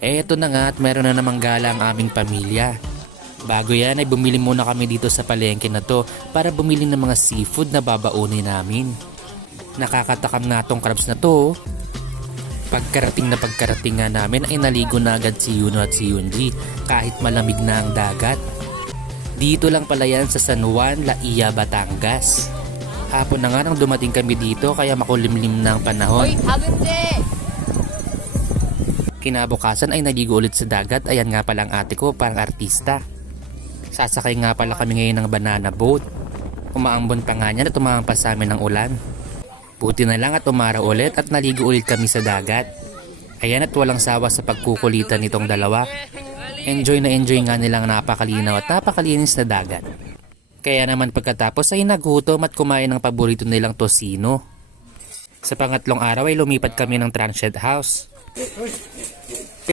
Eto na nga at meron na namang gala ang aming pamilya. Bago yan ay bumili muna kami dito sa palengke na to para bumili ng mga seafood na babaunin namin. Nakakatakam na tong crabs na to. Pagkarating nga namin ay naligo na agad si Yuno at si Yunji kahit malamig na ang dagat. Dito lang pala yan sa San Juan, Laia, Batangas. Hapon na nga nang dumating kami dito kaya makulimlim na ang panahon. Hoy, hagante! Kinabukasan ay naligo ulit sa dagat. Ayan nga pala ang ate ko, parang artista. Sasakay nga pala kami ngayon ng banana boat. Umaambon pa nga niya na tumampas sa amin ng ulan. Buti na lang at umaraw ulit at naligo ulit kami sa dagat. Ayan at walang sawa sa pagkukulitan nitong dalawa. Enjoy na enjoy nga nilang napakalinaw at napakalinis na dagat. Kaya naman pagkatapos ay nagutom at kumain ng paborito nilang tosino. Sa pangatlong araw ay lumipat kami ng transient house.